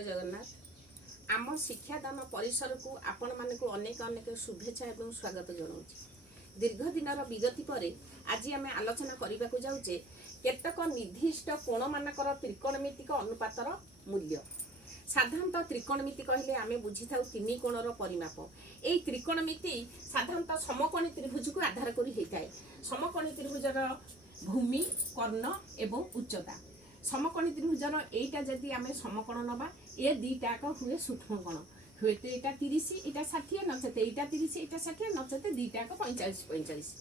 जय जगन्नाथ आम शिक्षादान परिसर को आपण मानक अनेक अनेक शुभेच्छा एवं स्वागत जनाऊँ। दीर्घ दिन विगति पर आज आम आलोचना करने को जाऊे केतक निर्दिष्ट कोण मानकर त्रिकोणमितिक अनुपातर मूल्य। साधारणतः त्रिकोणमिति कहले आम बुझी था तीन कोणर परिमाप। यही त्रिकोणमिति साधारणतः समकोणी त्रिभुज को आधार कर समकोणी त्रिभुजर भूमि कर्ण एवं उच्चता। समकोणी त्रिभुजर एटा जदि आम समकोण नवा ए दीटाक हुए सूक्ष्मकोण हुए तो यहाँ 30 यहाँ 60 नचेते यहाँ 30 यहाँ 60 नचेते दीटाक 45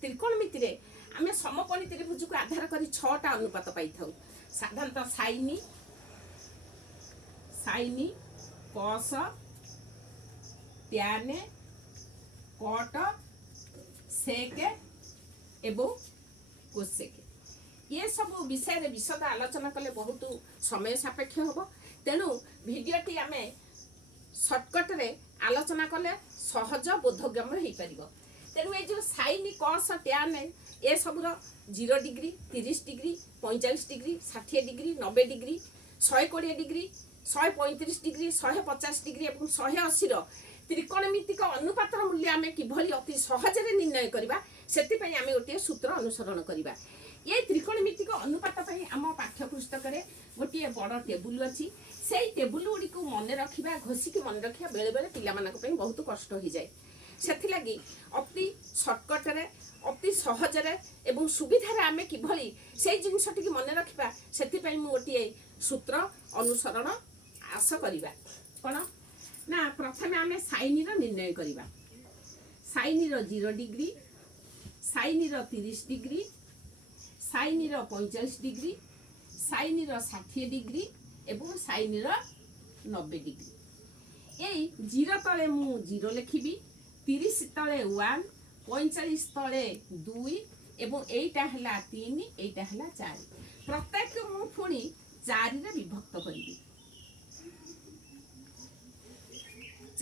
त्रिकोणमिति आम समकोणी त्रिभुज को आधार कर 6टा अनुपात पाई था। साधारणतः साइनी साइनी कस ट्यान कट सेक एवं कोसेक ये सब विषय विशद आलोचना कले बहुत समय सापेक्ष हम। तेणु भिडियोटी आम सर्टकट रे आलोचना कले सहज बोधगम्य हो पार। तेणु ये जो साइन कस ट्यान ये सबूर 0 degree 30 degree 45 degree 60 degree 90 degree 120 degree 135 degree 150 degree और 180 त्रिकोणमितिक अनुपात मूल्य आम किभली अति सहजरे निर्णय करवा से आम गोटे सूत्र अनुसरण करवा। ये त्रिकोणमितिक अनुपात आम पाठ्यपुस्तक गोटे बड़ टेबुल अच्छी से टेबुल गुड़ी को मन रखा घोषिक मन रखा बेले बेले पिला बहुत कष्ट हो जाए। से लगी अति सर्टकट अति सहजरे एवं सुविधार आम किभली से जिनटी मन रखा से गोटे सूत्र अनुसरण आस करवा। कौन ना प्रथम आम साइन निर्णय करवा। Sine 0 degree sine 30 degree sine 45 degree sine 60 degree एवं साइन 90 डिग्री। यही 0 तले मु 0 लिखी 30 तले 1 45 तले 2 एवं एटा हला 3 एटा हला 4 प्रत्येक मु पुणी 4 रे विभक्त करी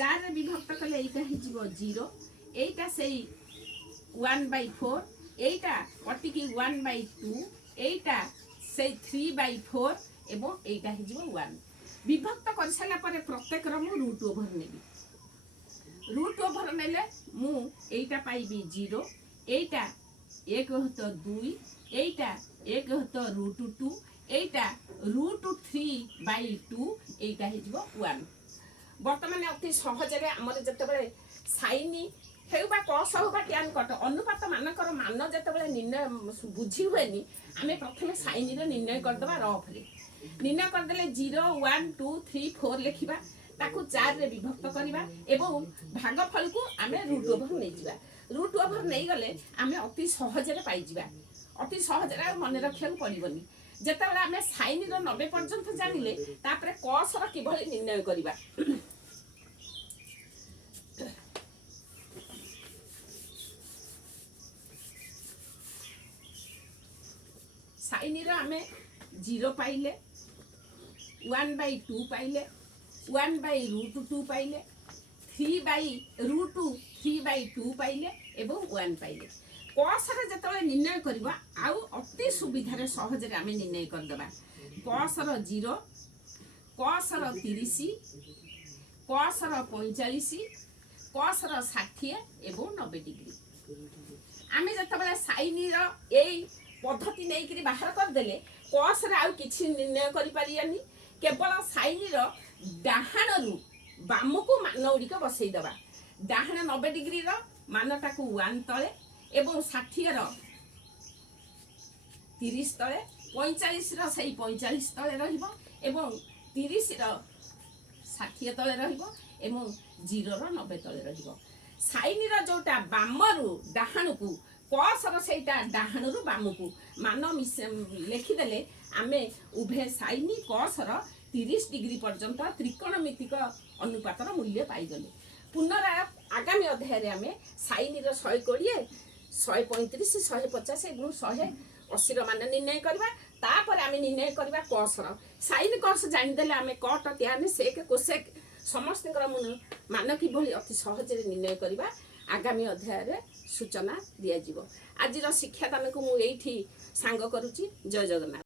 4 रे विभक्त कले एटा हि जीवो 0 एटा सेई 1/4 एटा कटिकी 1/2 एटा से 3/4 एवं एटा हि जीवो 1 विभक्त कर साला परे प्रत्येक मु रूट ओवर नेबी। रूट ओवर नेले मु एटा पाइबी 0 एटा 1 हत 2 एटा 1 हत √2 एटा √3/2 एटा हि जीवो 1। वर्तमान अति सहजरे हमर जतबेले साइन हेउबा कस होबा ट्यान कट अनुपात मानकर मान जतबेले निर्णय बुझी हुएनी आमे प्रथमे साइन रो निर्णय कर दबा रफ रे निर्णय कर देले 0 1 2 3 4 लिखिबा ताकू 4 रे विभक्त करिबा एवं भागफल को आमे रूट ओवर नै जिबा। रूट ओवर नै गले आमे अति सहजरे पाई जिबा। अति सहजरे मन रखिया पड़िबनी। जतबेले आमे साइन रो 90 पर्यंत जानिले तापरे कस रो किभली निर्णय करिबा। साइन आम 0 पाइले 1/2 पाइले 1/√2 पाइले 3/√3/2 पाइले एवं 1 पाइले। कस जो निर्णय करवा आउ अति सुविधार सहजरे आम निर्णय करदे। कस 0 कस 30 कस 45 कस 60 एवं 90 डिग्री आम जो साइन यही पद्धति नहीं बाहर करदेले कस आउ किसी निर्णय करें केवल साइन डाहाण रु बाम को मान गुड़िक बसईदबा। डाहाण 90 डिग्री मानटा को 1 तले एवं 60 30 तले 45 से 45 तले रहिबो एवं 30 60 तले रहिबो एवं 0 90 तले रहिबो। साइन जोटा बाम रु डाहाण को कसर से डाहाण रु बाम को मान लिखिदेले आम उभय साइन कसर 30 डिग्री पर्यंत त्रिकोणमितिक अनुपातर मूल्य पाईगले। पुनराय आगामी अध्याय आम साइन 120 135 150 और 180 मान निर्णय करवा। तापर आम निर्णय करवा कसर साइन कस जानीदेले आम कट ट्यान सेक कोसेक समस्त मान किभली अति सहजरे निर्णय करवा आगामी अध्याय सूचना दिया। आज शिक्षादान को मुझे सांग करुच्ची। जय जगन्नाथ।